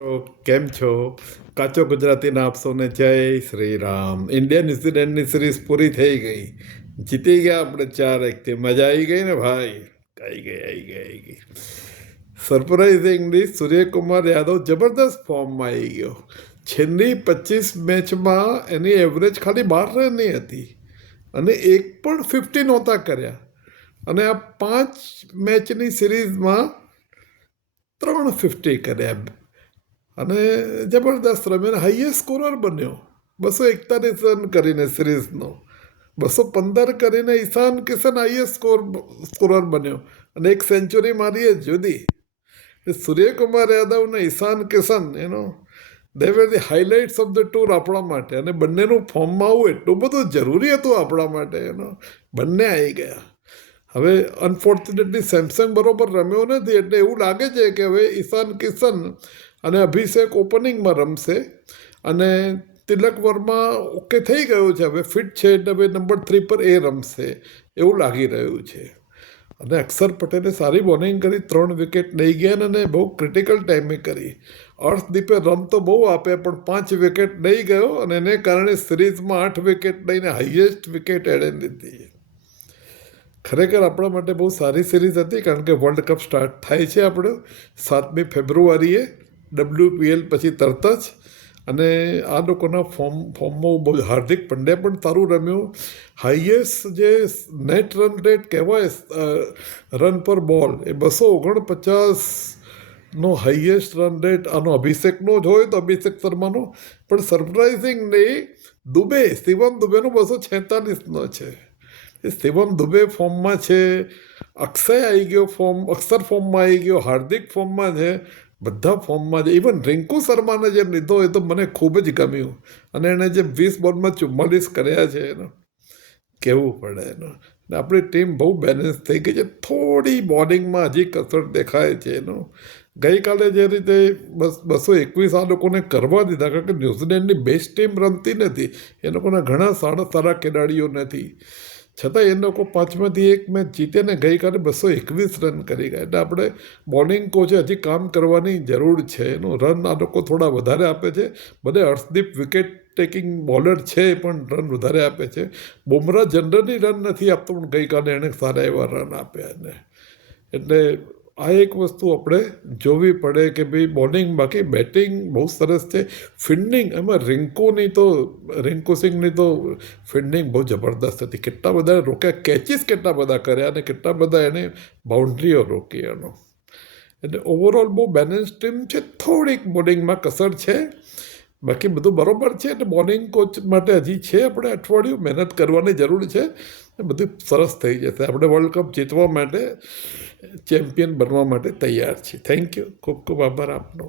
કેમ છો? કાચો ગુજરાતીના આપ સૌને જય શ્રી રામ. ઇન્ડિયા ન્યુઝીલેન્ડની સિરીઝ પૂરી થઈ ગઈ. જીતી ગયા આપણે 4-1 મજા આવી ગઈ ને ભાઈ. આવી ગઈ. સરપ્રાઇઝિંગલી સૂર્યકુમાર યાદવ જબરદસ્ત ફોર્મમાં આવી ગયો. છેલ્લી 25 મેચમાં એની એવરેજ ખાલી 12 રનની હતી અને એક પણ 50 નહોતા કર્યા. અને આ 5 મેચની સિરીઝમાં 3 50 કર્યા અને જબરદસ્ત રમ્યો. હાઈએસ્ટ સ્કોરર બન્યો 241 રન કરીને સિરીઝનો. 215 કરીને ઈશાન કિશન હાઈએસ્ટ સ્કોરર બન્યો અને એક સેન્ચુરી મારી એ જુદી. સૂર્યકુમાર યાદવ ને Ishan Kishan they were the highlights of the tour આપણા માટે. અને બંનેનું ફોર્મમાં આવવું એટલું બધું જરૂરી હતું આપણા માટે. બંને આવી ગયા. હવે અનફોર્ચ્યુનેટલી સેમસંગ બરોબર રમ્યો નથી એટલે એવું લાગે છે કે હવે ઈશાન કિશન અને અભિષેક ઓપનિંગમાં રમશે અને તિલક વર્મા ઓકે થઈ ગયું છે, હવે ફિટ છે એટલે હવે નંબર 3 પર એ રમશે એવું લાગી રહ્યું છે. અને અક્ષર પટેલે સારી બોલિંગ કરી, 3 વિકેટ લઈ ગયા અને બહુ ક્રિટિકલ ટાઈમે કરી. અર્શદીપે રન તો બહુ આપ્યા પણ 5 વિકેટ લઈ ગયો અને એને કારણે સિરીઝમાં 8 વિકેટ લઈને હાઈએસ્ટ વિકેટ એણે લીધી. ખરેખર આપણા માટે બહુ સારી સિરીઝ હતી કારણ કે વર્લ્ડ કપ સ્ટાર્ટ થાય છે આપણું 7મી ફેબ્રુઆરીએ WPL પછી તરત જ. અને આ લોકોના ફોર્મમાં બહુ હાર્દિક પંડ્યા પણ સારું રમ્યું. હાઈએસ્ટ જે નેટ રન રેટ કહેવાય રન પર બોલ એ 249નો હાઈએસ્ટ રન રેટ આનો અભિષેકનો જ હોય તો અભિષેક શર્માનો, પણ સરપ્રાઇઝિંગલી શિવમ દુબેનો 246નો છે. એ શિવમ દુબે ફોર્મમાં છે, અક્ષર ફોર્મમાં આવી ગયો, હાર્દિક ફોર્મમાં છે, બધા ફોર્મમાં છે. ઇવન રિંકુ શર્માને જે લીધો એ તો મને ખૂબ જ ગમ્યું અને એણે જે 20 બોલમાં 44 કર્યા છે કહેવું પડે આપણી ટીમ બહુ બેલેન્સ થઈ ગઈ છે. થોડી બોલિંગમાં હજી કસર દેખાય છે ગઈકાલે જે રીતે 221 આ લોકોને કરવા દીધા કારણ કે ન્યૂઝીલેન્ડની બેસ્ટ ટીમ રમતી નથી, એ લોકોના ઘણા સારા ખેલાડીઓ નથી, છતાં એ લોકો 5માંથી 1 મેચ જીતે ને ગઈકાલે 221 રન કરી ગયા. એટલે આપણે બોલિંગ કોચે હજી કામ કરવાની જરૂર છે. રન આ લોકો થોડા વધારે આપે છે. ભલે હર્ષદીપ વિકેટ ટેકિંગ બોલર છે પણ રન વધારે આપે છે. બુમરાહ જનરલી રન નથી આપતો પણ ગઈકાલે એણે સારા એવા રન આપ્યા એને. એટલે આ એક વસ્તુ આપણે જોવી પડે કે ભાઈ બોલિંગ, બાકી બેટિંગ બહુ સરસ છે. ફિલ્ડિંગ એમાં રિંકુ સિંઘની તો ફિલ્ડિંગ બહુ જબરદસ્ત હતી. કેટલા બધા રોક્યા, કેચીસ કેટલા બધા કર્યા અને કેટલા બધા એને બાઉન્ડ્રીઓ રોકી એટલે ઓવરઓલ બહુ બેલેન્સ ટીમ છે. થોડીક બોલિંગમાં કસર છે, બાકી બધું બરાબર છે. એટલે બોલિંગ કોચ માટે હજી છે આપણે અઠવાડિયું મહેનત કરવાની જરૂર છે. બધું સરસ થઈ જશે. આપણે વર્લ્ડ કપ જીતવા માટે, ચેમ્પિયન બનવા માટે તૈયાર છીએ. Thank you. ખૂબ ખૂબ આભાર આપનો.